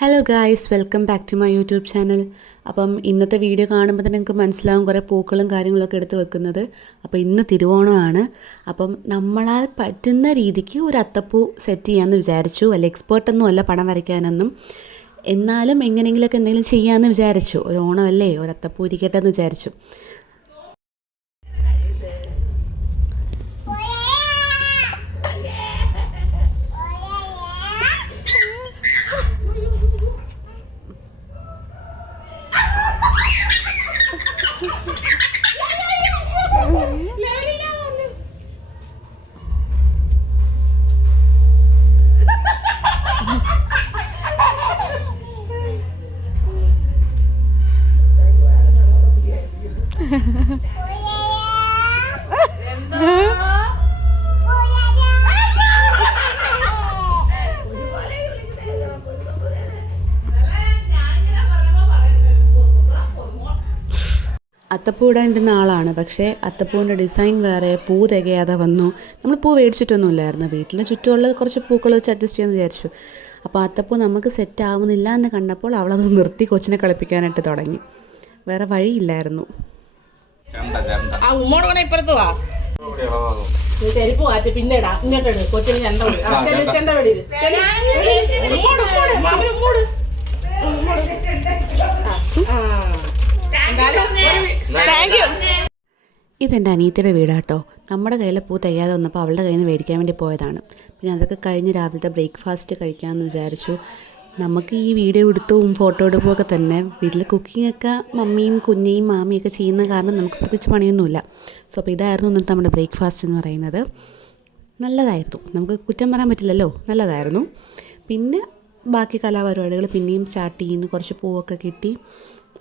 Hello guys, welcome back to my YouTube channel. അപ്പം ഇന്നത്തെ video കാണുമ്പോൾ തന്നെ നിങ്ങൾക്ക് മനസ്സിലാവും കുറേ പൂക്കളും കാര്യങ്ങളൊക്കെ എടുത്ത് വെക്കുന്നത്. അപ്പോൾ ഇന്ന് തിരുവോണമാണ്. അപ്പം നമ്മളാൽ പറ്റുന്ന രീതിക്ക് ഒരു അത്തപ്പൂ സെറ്റ് ചെയ്യാമെന്ന് വിചാരിച്ചു. അല്ല എക്സ്പേർട്ടൊന്നും അല്ല പടം വരയ്ക്കാനൊന്നും, എന്നാലും എങ്ങനെയെങ്കിലുമൊക്കെ എന്തെങ്കിലും ചെയ്യാമെന്ന് വിചാരിച്ചു. ഒരു ഓണമല്ലേ, ഒരു അത്തപ്പൂ ഇരിക്കട്ടെ എന്ന് വിചാരിച്ചു. അത്തപ്പൂ ഇടാൻ ഇരുന്ന ആളാണ്, പക്ഷേ അത്തപ്പൂവിൻ്റെ ഡിസൈൻ വേറെ, പൂ തികയാതെ വന്നു. നമ്മൾ പൂ മേടിച്ചിട്ടൊന്നുമില്ലായിരുന്നു, വീട്ടിൽ ചുറ്റുമുള്ള കുറച്ച് പൂക്കൾ വെച്ച് അഡ്ജസ്റ്റ് ചെയ്യാമെന്ന് വിചാരിച്ചു. അപ്പോൾ അത്തപ്പൂ നമുക്ക് സെറ്റ് ആവുന്നില്ല എന്ന് കണ്ടപ്പോൾ അവളത് നിർത്തി കൊച്ചിനെ കളിപ്പിക്കാനായിട്ട് തുടങ്ങി. വേറെ വഴിയില്ലായിരുന്നു. ഇതെൻ്റെ അനിയത്തിയുടെ വീടാട്ടോ. നമ്മുടെ കയ്യിലെ പൂ തികയാതെ വന്നപ്പോൾ അവളുടെ കയ്യിൽ നിന്ന് മേടിക്കാൻ വേണ്ടി പോയതാണ്. പിന്നെ അതൊക്കെ കഴിഞ്ഞ് രാവിലത്തെ ബ്രേക്ക്ഫാസ്റ്റ് കഴിക്കാമെന്ന് വിചാരിച്ചു. നമുക്ക് ഈ വീഡിയോ എടുത്തും ഫോട്ടോ എടുപ്പും ഒക്കെ തന്നെ വീട്ടിൽ കുക്കിങ്ങൊക്കെ മമ്മിയും കുഞ്ഞയും മാമിയൊക്കെ ചെയ്യുന്ന കാരണം നമുക്ക് പ്രത്യേകിച്ച് പണിയൊന്നുമില്ല. സോ അപ്പോൾ ഇതായിരുന്നു ഇന്നത്തെ നമ്മുടെ ബ്രേക്ക്ഫാസ്റ്റ് എന്ന് പറയുന്നത്. നല്ലതായിരുന്നു, നമുക്ക് കുറ്റം പറയാൻ പറ്റില്ലല്ലോ, നല്ലതായിരുന്നു. പിന്നെ ബാക്കി കലാപരിപാടികൾ പിന്നെയും സ്റ്റാർട്ട് ചെയ്യുന്നു. കുറച്ച് പൂവൊക്കെ കിട്ടി.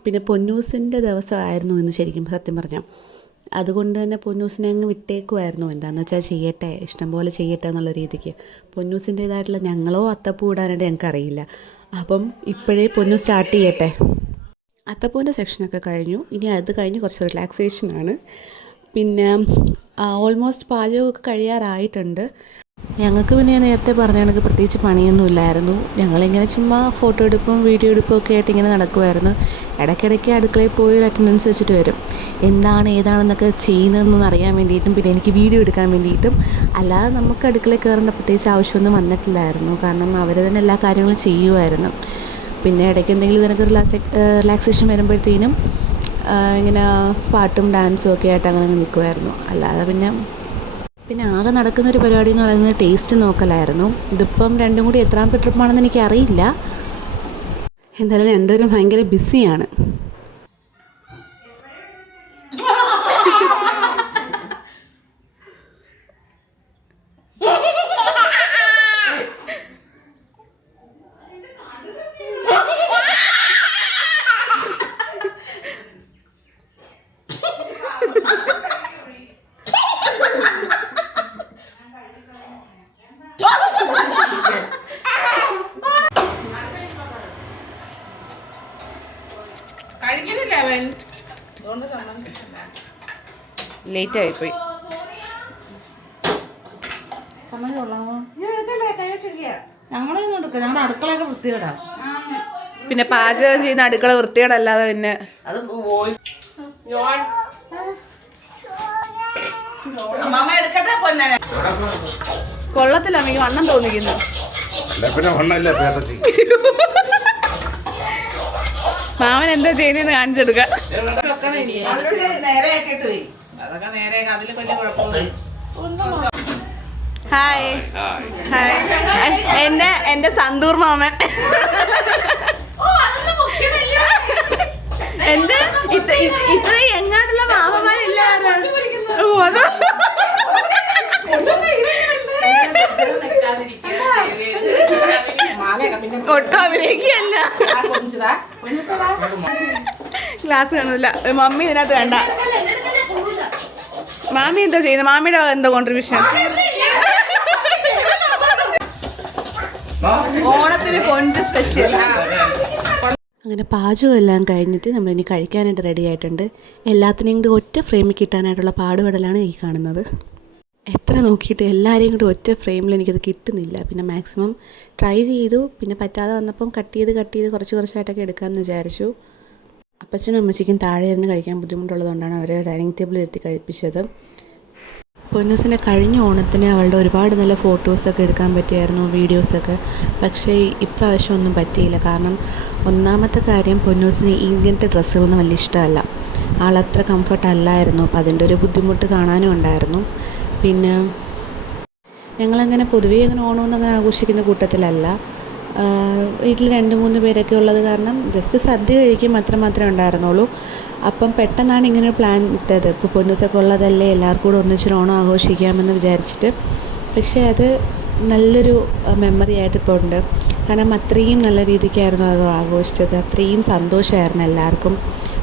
പിന്നെ പൊന്നൂസിൻ്റെ ദിവസമായിരുന്നു ഇന്ന് ശരിക്കും സത്യം പറഞ്ഞാൽ. അതുകൊണ്ട് തന്നെ പൊന്നൂസിനെ അങ്ങ് വിട്ടേക്കുമായിരുന്നു. എന്താണെന്ന് വെച്ചാൽ ചെയ്യട്ടെ, ഇഷ്ടംപോലെ ചെയ്യട്ടെ എന്നുള്ള രീതിക്ക്. പൊന്നൂസിൻ്റേതായിട്ടുള്ള ഞങ്ങളോ അത്തപ്പൂ ഇടാനായിട്ട് ഞങ്ങൾക്കറിയില്ല. അപ്പം ഇപ്പോഴേ പൊന്നു സ്റ്റാർട്ട് ചെയ്യട്ടെ. അത്തപ്പൂവിൻ്റെ സെക്ഷനൊക്കെ കഴിഞ്ഞു. ഇനി അത് കഴിഞ്ഞ് കുറച്ച് റിലാക്സേഷനാണ്. പിന്നെ ഓൾമോസ്റ്റ് പാചകമൊക്കെ കഴിയാറായിട്ടുണ്ട്. ഞങ്ങൾക്ക് പിന്നെ നേരത്തെ പറഞ്ഞ കണക്ക് പ്രത്യേകിച്ച് പണിയൊന്നുമില്ലായിരുന്നു. ഞങ്ങളിങ്ങനെ ചുമ്മാ ഫോട്ടോ എടുപ്പും വീഡിയോ എടുപ്പും ഒക്കെ ആയിട്ട് ഇങ്ങനെ നടക്കുമായിരുന്നു. ഇടയ്ക്കിടയ്ക്ക് അടുക്കളയിൽ പോയി ഒരു അറ്റൻഡൻസ് വെച്ചിട്ട് വരും. ഏതാണെന്നൊക്കെ ചെയ്യുന്നതെന്നൊന്ന് അറിയാൻ വേണ്ടിയിട്ടും പിന്നെ എനിക്ക് വീഡിയോ എടുക്കാൻ വേണ്ടിയിട്ടും. അല്ലാതെ നമുക്ക് അടുക്കളയിൽ കയറേണ്ട പ്രത്യേകിച്ച് ആവശ്യമൊന്നും വന്നിട്ടില്ലായിരുന്നു. കാരണം അവർ തന്നെ എല്ലാ കാര്യങ്ങളും ചെയ്യുമായിരുന്നു. പിന്നെ ഇടയ്ക്ക് എന്തെങ്കിലും നിനക്ക് റിലാക്സേഷൻ വരുമ്പോഴത്തേനും ഇങ്ങനെ പാട്ടും ഡാൻസും ഒക്കെ ആയിട്ട് അങ്ങനെ നിൽക്കുമായിരുന്നു. അല്ലാതെ പിന്നെ ആകെ നടക്കുന്നൊരു പരിപാടി എന്ന് പറയുന്നത് ടേസ്റ്റ് നോക്കലായിരുന്നു. ഇതിപ്പം രണ്ടും കൂടി എത്രാമത്തെ ട്രിപ്പാണെന്ന് എനിക്കറിയില്ല. എന്തായാലും രണ്ടുപേരും ഭയങ്കര ബിസിയാണ്. ലേറ്റ് ആയിപ്പോയി. ഞങ്ങളുടെ അടുക്കളയൊക്കെ വൃത്തികേടാ. പിന്നെ പാചകം ചെയ്യുന്ന അടുക്കള വൃത്തികേടല്ലാതെ പിന്നെ കൊള്ളത്തില്ല. അമ്മയ്ക്ക് വണ്ണം തോന്നിക്കുന്നു. മാമൻ എന്താ ചെയ്യുന്നതെന്ന് കാണിച്ചെടുക്കാം. ഹായ് ഹായ്, എന്റെ സന്തൂർ മാമൻ. എന്റെ ഇത്രയും എങ്ങാണ്ടുള്ള മാമന്മാരില്ല. ഒട്ടും അഭിനയിക്കല്ല. ക്ലാസ് കാണില്ല. മമ്മി ഇതിനകത്ത് വേണ്ട. മാമി എന്താ ചെയ്യുന്നത്? മാമിയുടെ എന്താ കോൺട്രിബ്യൂഷൻ? ഓണത്തിന് കൊഞ്ച് സ്പെഷ്യൽ. അങ്ങനെ പാചകമെല്ലാം കഴിഞ്ഞിട്ട് നമ്മളിനി കഴിക്കാനായിട്ട് റെഡി ആയിട്ടുണ്ട്. എല്ലാത്തിനെയും കൂടി ഒറ്റ ഫ്രെയിമിൽ കിട്ടാനായിട്ടുള്ള പാടുപെടലാണ് ഈ കാണുന്നത്. എത്ര നോക്കിയിട്ട് എല്ലാവരെയും കൂടി ഒറ്റ ഫ്രെയിമിൽ എനിക്കത് കിട്ടുന്നില്ല. പിന്നെ മാക്സിമം ട്രൈ ചെയ്തു. പിന്നെ പറ്റാതെ വന്നപ്പം കട്ട് ചെയ്ത് കുറച്ചായിട്ടൊക്കെ എടുക്കാമെന്ന് വിചാരിച്ചു. അപ്പച്ചനും അമ്മച്ചിക്കും താഴെ ഇരുന്ന് കഴിക്കാൻ ബുദ്ധിമുട്ടുള്ളതുകൊണ്ടാണ് അവരെ ഡൈനിങ് ടേബിളിൽ ഇരുത്തി കഴിപ്പിച്ചത്. പൊന്നൂസിൻ്റെ കഴിഞ്ഞ ഓണത്തിന് അവളുടെ ഒരുപാട് നല്ല ഫോട്ടോസൊക്കെ എടുക്കാൻ പറ്റിയായിരുന്നു, വീഡിയോസൊക്കെ. പക്ഷേ ഇപ്രാവശ്യം ഒന്നും പറ്റിയില്ല. കാരണം ഒന്നാമത്തെ കാര്യം, പൊന്നൂസിന് ഇങ്ങനത്തെ ഡ്രസ്സുകളൊന്നും വലിയ ഇഷ്ടമല്ല. ആളത്ര കംഫർട്ട് അല്ലായിരുന്നു. അപ്പോൾ അതിൻ്റെ ഒരു ബുദ്ധിമുട്ട് കാണാനും ഉണ്ടായിരുന്നു. പിന്നെ ഞങ്ങളങ്ങനെ പൊതുവേ അങ്ങനെ ഓണമൊന്നും അങ്ങനെ ആഘോഷിക്കുന്ന കൂട്ടത്തിലല്ല. വീട്ടിൽ 2-3 പേരൊക്കെ ഉള്ളത് കാരണം ജസ്റ്റ് സദ്യ കഴിക്കും മാത്രമേ ഉണ്ടായിരുന്നുള്ളൂ. അപ്പം പെട്ടെന്നാണ് ഇങ്ങനൊരു പ്ലാൻ ഇട്ടത്. ഇപ്പോൾ പൊന്നൂസൊക്കെ ഉള്ളതല്ലേ, എല്ലാവർക്കും കൂടെ ഒന്നിച്ചൊരു ഓണം ആഘോഷിക്കാമെന്ന് വിചാരിച്ചിട്ട്. പക്ഷേ അത് നല്ലൊരു മെമ്മറി ആയിട്ട് ഇപ്പോൾ ഉണ്ട്. കാരണം അത്രയും നല്ല രീതിക്കായിരുന്നു അത് ആഘോഷിച്ചത്. അത്രയും സന്തോഷമായിരുന്നു എല്ലാവർക്കും.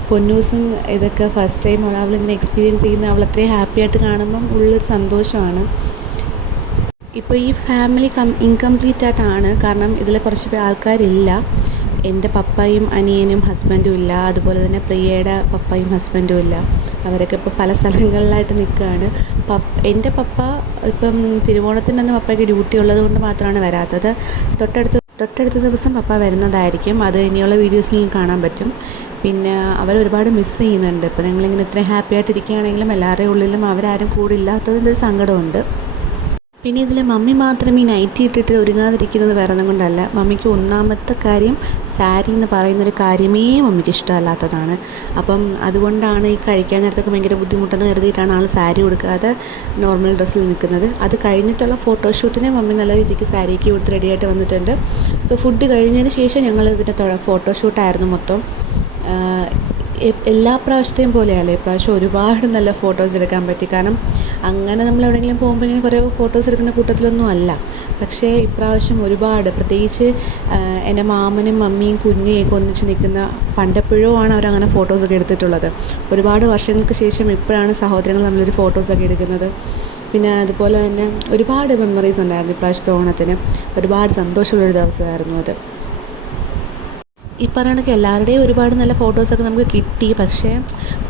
പൊന്നൂസും ഇതൊക്കെ ഫസ്റ്റ് ടൈം അവളിങ്ങനെ എക്സ്പീരിയൻസ് ചെയ്യുന്ന അവളത്രയും ഹാപ്പി ആയിട്ട് കാണുമ്പം ഉള്ളൊരു സന്തോഷമാണ്. ഇപ്പോൾ ഈ ഫാമിലി ഇൻകംപ്ലീറ്റ് ആയിട്ടാണ്. കാരണം ഇതിൽ കുറച്ച് ആൾക്കാരില്ല. എൻ്റെ പപ്പയും അനിയനും ഹസ്ബൻഡും ഇല്ല. അതുപോലെ തന്നെ പ്രിയയുടെ പപ്പയും ഹസ്ബൻഡും ഇല്ല. അവരൊക്കെ ഇപ്പോൾ പല സ്ഥലങ്ങളിലായിട്ട് നിൽക്കുകയാണ്. എൻ്റെ പപ്പ ഇപ്പം തിരുവോണത്തിൻ്റെ പപ്പയ്ക്ക് ഡ്യൂട്ടി ഉള്ളത് കൊണ്ട് മാത്രമാണ് വരാത്തത്. തൊട്ടടുത്ത ദിവസം പപ്പ വരുന്നതായിരിക്കും. അത് ഇനിയുള്ള വീഡിയോസിൽ കാണാൻ പറ്റും. പിന്നെ അവരൊരുപാട് മിസ്സ് ചെയ്യുന്നുണ്ട്. ഇപ്പോൾ ഞങ്ങളിങ്ങനെ ഇത്രയും ഹാപ്പി ആയിട്ടിരിക്കുകയാണെങ്കിലും എല്ലാവരുടെയും ഉള്ളിലും അവരാരും കൂടെ ഇല്ലാത്തതിൻ്റെ ഒരു സങ്കടമുണ്ട്. പിന്നെ ഇതിൽ മമ്മി മാത്രം ഈ നൈറ്റി ഇട്ടിട്ട് ഒരുങ്ങാതിരിക്കുന്നത് വേറെ ഒന്നും കൊണ്ടല്ല. മമ്മിക്ക് ഒന്നാമത്തെ കാര്യം സാരി എന്ന് പറയുന്നൊരു കാര്യമേ മമ്മിക്ക് ഇഷ്ടമല്ലാത്തതാണ്. അപ്പം അതുകൊണ്ടാണ് ഈ കഴിക്കാൻ നേരത്തൊക്കെ ഭയങ്കര ബുദ്ധിമുട്ടെന്ന് കരുതിയിട്ടാണ് ആൾ സാരി കൊടുക്കാതെ നോർമൽ ഡ്രസ്സിൽ നിൽക്കുന്നത്. അത് കഴിഞ്ഞിട്ടുള്ള ഫോട്ടോഷൂട്ടിന് മമ്മി നല്ല രീതിക്ക് സാരിക്ക് കൊടുത്ത് റെഡിയായിട്ട് വന്നിട്ടുണ്ട്. സോ ഫുഡ് കഴിഞ്ഞതിന് ശേഷം ഞങ്ങൾ പിന്നെ ഫോട്ടോഷൂട്ടായിരുന്നു മൊത്തം. എല്ലാ പ്രാവശ്യത്തെയും പോലെയല്ല, ഇപ്രാവശ്യം ഒരുപാട് നല്ല ഫോട്ടോസ് എടുക്കാൻ പറ്റി. കാരണം അങ്ങനെ നമ്മൾ എവിടെയെങ്കിലും പോകുമ്പോൾ ഇങ്ങനെ കുറേ ഫോട്ടോസ് എടുക്കുന്ന കൂട്ടത്തിലൊന്നും അല്ല. പക്ഷേ ഇപ്രാവശ്യം ഒരുപാട്, പ്രത്യേകിച്ച് എൻ്റെ മാമനും മമ്മിയും കുഞ്ഞിയൊക്കെ ഒന്നിച്ച് നിൽക്കുന്ന പണ്ടെപ്പോഴോ ആണ് അവരങ്ങനെ ഫോട്ടോസൊക്കെ എടുത്തിട്ടുള്ളത്. ഒരുപാട് വർഷങ്ങൾക്ക് ശേഷം ഇപ്പോഴാണ് സഹോദരങ്ങൾ തമ്മിലൊരു ഫോട്ടോസൊക്കെ എടുക്കുന്നത്. പിന്നെ അതുപോലെ തന്നെ ഒരുപാട് മെമ്മറീസ് ഉണ്ടായിരുന്നു ഇപ്രാവശ്യത്തെ ഓണത്തിന്. ഒരുപാട് സന്തോഷമുള്ളൊരു ദിവസമായിരുന്നു അത്. ഈ പറയണക്ക് എല്ലാവരുടെയും ഒരുപാട് നല്ല ഫോട്ടോസൊക്കെ നമുക്ക് കിട്ടി. പക്ഷേ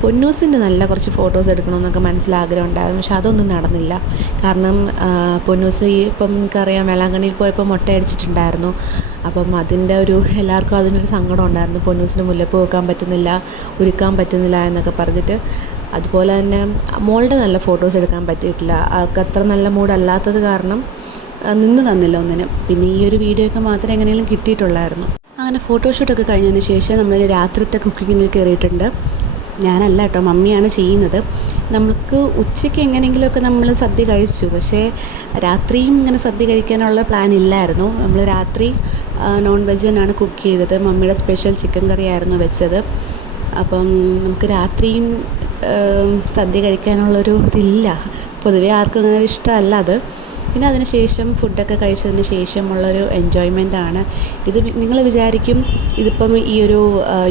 പൊന്നൂസിൻ്റെ നല്ല കുറച്ച് ഫോട്ടോസ് എടുക്കണമെന്നൊക്കെ മനസ്സിലാഗ്രഹം ഉണ്ടായിരുന്നു. പക്ഷെ അതൊന്നും നടന്നില്ല. കാരണം പൊന്നൂസ് ഇപ്പം നമുക്കറിയാം വേളാങ്കണ്ണിയിൽ പോയപ്പോൾ മുട്ടയടിച്ചിട്ടുണ്ടായിരുന്നു. അപ്പം അതിൻ്റെ എല്ലാവർക്കും അതിനൊരു സങ്കടം ഉണ്ടായിരുന്നു. പൊന്നൂസിന് മുല്ലപ്പൂ വെക്കാൻ പറ്റുന്നില്ല, ഒരുക്കാൻ പറ്റുന്നില്ല എന്നൊക്കെ പറഞ്ഞിട്ട്. അതുപോലെ തന്നെ മോളുടെ നല്ല ഫോട്ടോസ് എടുക്കാൻ പറ്റിയിട്ടില്ല. ആൾക്ക് അത്ര നല്ല മൂഡല്ലാത്തത് കാരണം നിന്ന് തന്നില്ല ഒന്നിനും. പിന്നെ ഈ ഒരു വീഡിയോ ഒക്കെ മാത്രമേ എങ്ങനെയെങ്കിലും കിട്ടിയിട്ടുള്ളായിരുന്നു. അങ്ങനെ ഫോട്ടോഷൂട്ടൊക്കെ കഴിഞ്ഞതിന് ശേഷം നമ്മൾ രാത്രിത്തെ കുക്കിങ്ങിൽ കയറിയിട്ടുണ്ട്. ഞാനല്ല കേട്ടോ, മമ്മിയാണ് ചെയ്യുന്നത്. നമുക്ക് ഉച്ചയ്ക്ക് എങ്ങനെയെങ്കിലുമൊക്കെ നമ്മൾ സദ്യ കഴിച്ചു. പക്ഷേ രാത്രിയും ഇങ്ങനെ സദ്യ കഴിക്കാനുള്ള പ്ലാൻ ഇല്ലായിരുന്നു. നമ്മൾ രാത്രി നോൺ വെജ് തന്നെയാണ് കുക്ക് ചെയ്തത്. മമ്മിയുടെ സ്പെഷ്യൽ ചിക്കൻ കറി ആയിരുന്നു വെച്ചത്. അപ്പം നമുക്ക് രാത്രിയും സദ്യ കഴിക്കാനുള്ളൊരു ഇതില്ല. പൊതുവേ ആർക്കും അങ്ങനെ ഇഷ്ടമല്ല അത്. പിന്നെ അതിന് ശേഷം ഫുഡൊക്കെ കഴിച്ചതിന് ശേഷമുള്ളൊരു എൻജോയ്മെൻറ്റാണ് ഇത്. നിങ്ങൾ വിചാരിക്കും ഇതിപ്പം ഈ ഒരു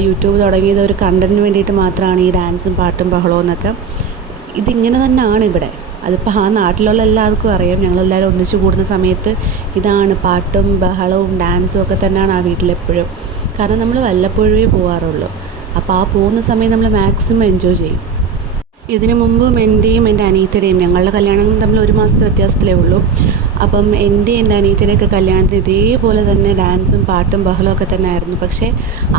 യൂട്യൂബ് തുടങ്ങിയത് ഒരു കണ്ടൻറ്റിന് വേണ്ടിയിട്ട് മാത്രമാണ്, ഈ ഡാൻസും പാട്ടും ബഹളവും എന്നൊക്കെ. ഇതിങ്ങനെ തന്നെയാണ് ഇവിടെ. അതിപ്പോൾ ആ നാട്ടിലുള്ള എല്ലാവർക്കും അറിയാം. ഞങ്ങളെല്ലാവരും ഒന്നിച്ച് കൂടുന്ന സമയത്ത് ഇതാണ് പാട്ടും ബഹളവും ഡാൻസും ഒക്കെ തന്നെയാണ് ആ വീട്ടിലെപ്പോഴും. കാരണം നമ്മൾ വല്ലപ്പോഴേ പോകാറുള്ളൂ. അപ്പോൾ ആ പോകുന്ന സമയം നമ്മൾ മാക്സിമം എൻജോയ് ചെയ്യും. ഇതിനു മുമ്പും എൻ്റെയും എൻ്റെ അനിയത്തിയുടെയും, ഞങ്ങളുടെ കല്യാണം തമ്മിൽ 1 മാസത്തെ വ്യത്യാസത്തിലേ ഉള്ളൂ. അപ്പം എൻ്റെ അനിയത്തിയുടെയൊക്കെ കല്യാണത്തിന് ഇതേപോലെ തന്നെ ഡാൻസും പാട്ടും ബഹളമൊക്കെ തന്നെ ആയിരുന്നു. പക്ഷേ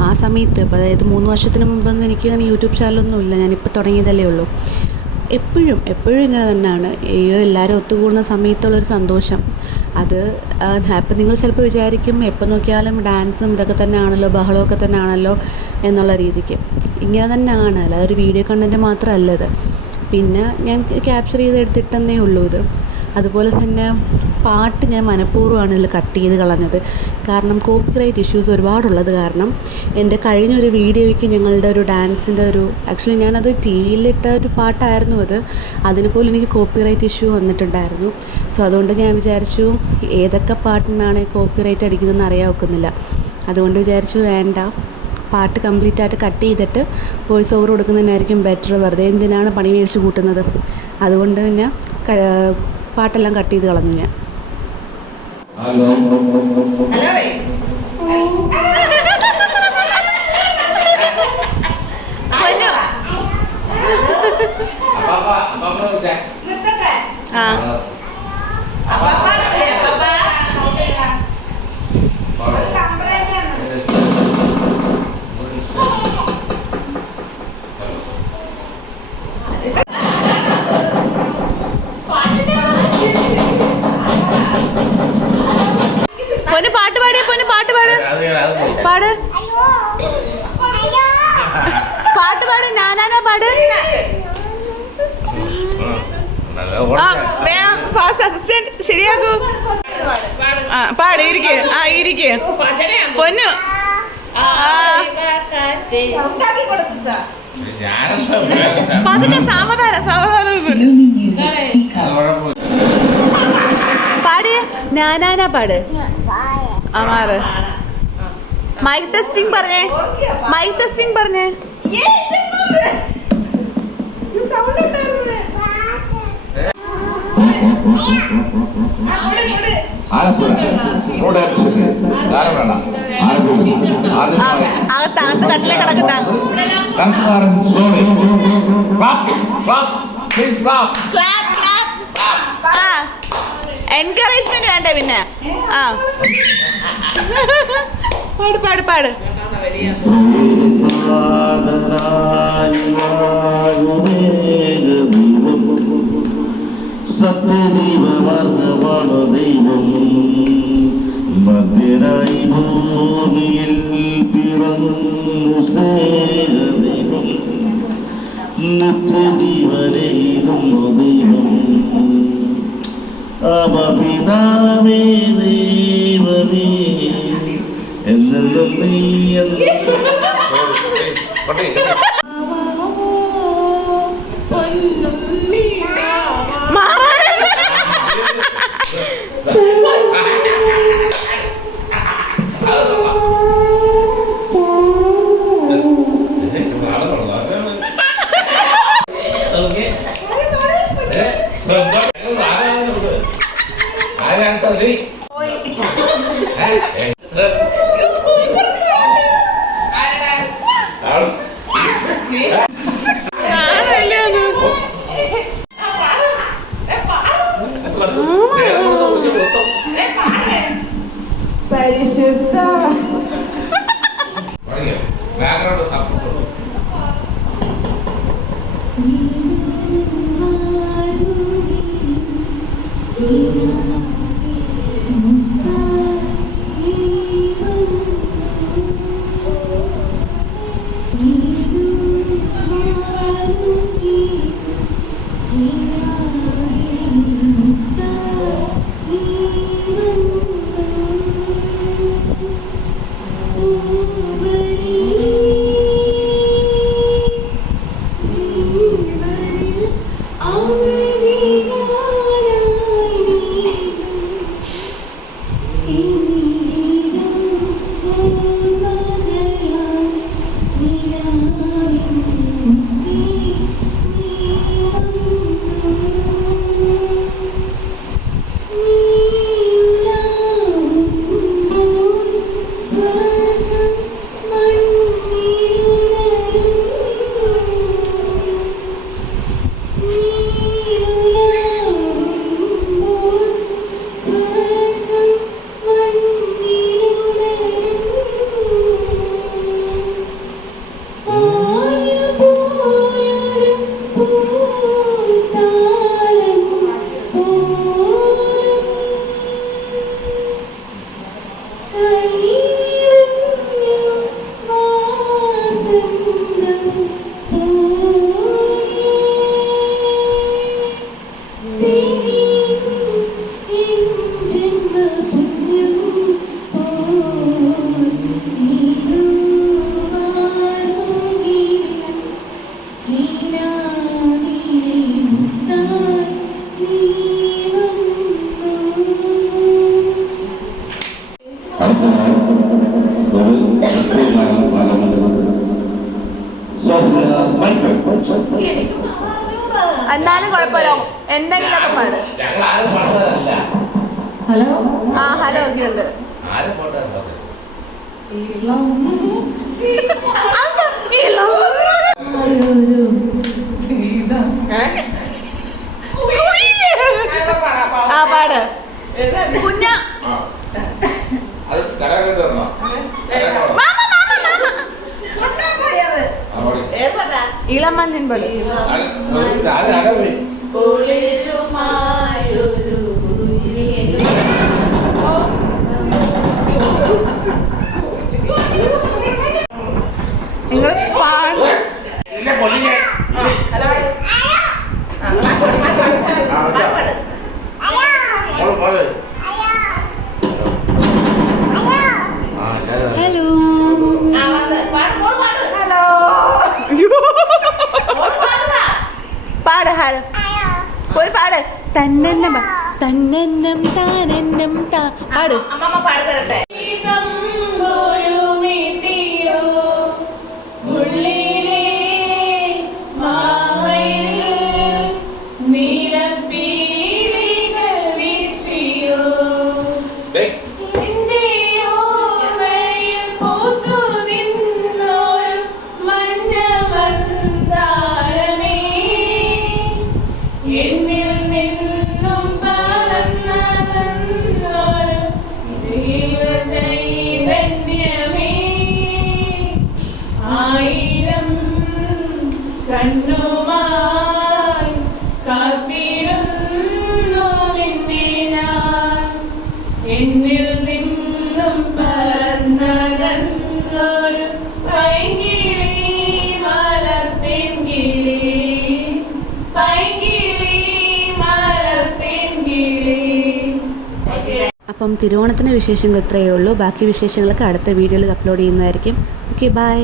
ആ സമയത്ത് ഇപ്പോൾ അതായത് 3 വർഷത്തിന് മുമ്പൊന്നും എനിക്ക് അങ്ങനെ യൂട്യൂബ് ചാനലൊന്നും ഇല്ല. ഞാനിപ്പോൾ തുടങ്ങിയതല്ലേ ഉള്ളൂ. എപ്പോഴും ഇങ്ങനെ തന്നെയാണ്. എല്ലാവരും ഒത്തുകൂടുന്ന സമയത്തുള്ളൊരു സന്തോഷം അത് ഇപ്പം നിങ്ങൾ ചിലപ്പോൾ വിചാരിക്കും എപ്പോൾ നോക്കിയാലും ഡാൻസും ഇതൊക്കെ തന്നെ ആണല്ലോ, ബഹളമൊക്കെ തന്നെ ആണല്ലോ എന്നുള്ള രീതിക്ക്. ഇങ്ങനെ തന്നെയാണ്, അല്ലാതെ ഒരു വീഡിയോ കണ്ടൻറ്റ് മാത്രമല്ല ഇത്. പിന്നെ ഞാൻ ക്യാപ്ചർ ചെയ്ത് എടുത്തിട്ടെന്നേ ഉള്ളൂ ഇത്. അതുപോലെ തന്നെ പാട്ട് ഞാൻ മനഃപൂർവ്വമാണ് ഇതിൽ കട്ട് ചെയ്ത് കളഞ്ഞത്. കാരണം കോപ്പിറൈറ്റ് ഇഷ്യൂസ് ഒരുപാടുള്ളത് കാരണം. എൻ്റെ കഴിഞ്ഞൊരു വീഡിയോയ്ക്ക് ഞങ്ങളുടെ ഒരു ഡാൻസിൻ്റെ ആക്ച്വലി ഞാനത് ടി വിയിലിട്ട ഒരു പാട്ടായിരുന്നു അത്. അതിന് പോലും എനിക്ക് കോപ്പിറൈറ്റ് ഇഷ്യൂ വന്നിട്ടുണ്ടായിരുന്നു. സോ അതുകൊണ്ട് ഞാൻ വിചാരിച്ചു ഏതൊക്കെ പാട്ടിനാണ് കോപ്പിറൈറ്റ് അടിക്കുന്നതെന്ന് അറിയാൻ ഒക്കുന്നില്ല. അതുകൊണ്ട് വിചാരിച്ചു വേണ്ട, പാട്ട് കംപ്ലീറ്റ് ആയിട്ട് കട്ട് ചെയ്തിട്ട് വോയിസ് ഓവർ കൊടുക്കുന്നതിനായിരിക്കും ബെറ്റർ. വെറുതെ എന്തിനാണ് പണി മേടിച്ച് കൂട്ടുന്നത്. അതുകൊണ്ട് പിന്നെ പാട്ടെല്ലാം കട്ട് ചെയ്ത് കളഞ്ഞു ഞാൻ. ആ പൊന്ന് പാട്ട് പാടിയ പൊന്ന് പാട്ട് പാട് പാട് പാട്ട് പാട് ഞാനാ പാട് അസിസ്റ്റന്റ് ശരിയാക്കൂ പാട് ഇരിക്ക് ആ ഇരിക്ക് പൊന്നു പതുക്കെ സാവധാനം പാട് ഞാനാ പാട് അമാറ് മൈക്ക് ടെസ്റ്റിംഗ് പറഞ്ഞേ മൈക്ക് ടെസ്റ്റിംഗ് പറഞ്ഞേ അകത്ത് കട്ടിലെ കിടക്കുന്ന എൻകറേജ്മെന്റ് വേണ്ടേ പിന്നെ ആ പാട് പാട് പാട് സത്യദൈവമാർഗമാണ് ദൈവം മധ്യനായി ഭൂമിയിൽ പിറന്നു സ്നേഹദൈവം നിത്യജീവനേകുന്നു ദൈവം അമപിതാവേ ദൈവമേ എന്നെന്നും നീ പരിശുദ്ധ എന്നാലും കുഴപ്പമില്ല എന്തെങ്കിലുമൊക്കെ പാട്. ഹലോ ആ ഹലോ ഒക്കെ ഉണ്ട്. കുഞ്ഞ അത് കരാകെ തരണോ ഇളമഞ്ഞൻ പടി നിങ്ങൾ ഹലോ ഹലോ പാട് ഹലോ പോയി പാട് തന്നെന്നം തന്നെന്നം താനെന്നം താ പാട് അമ്മമ്മ പാടി തരട്ടെ കണ്ണുമായി കാത്തിരുന്നു നിന്നെ ഞാൻ എന്നിൽ നിന്നും പറന്നകന്നൊരു പൈങ്കിളി മലർത്തേങ്കിളി പൈങ്കിളി മലർത്തേങ്കിളി. അപ്പം തിരുവോണത്തിൻ്റെ വിശേഷങ്ങൾ ഇത്രയേ ഉള്ളൂ. ബാക്കി വിശേഷങ്ങളൊക്കെ അടുത്ത വീഡിയോയിൽ അപ്ലോഡ് ചെയ്യുന്നതായിരിക്കും. Okay bye.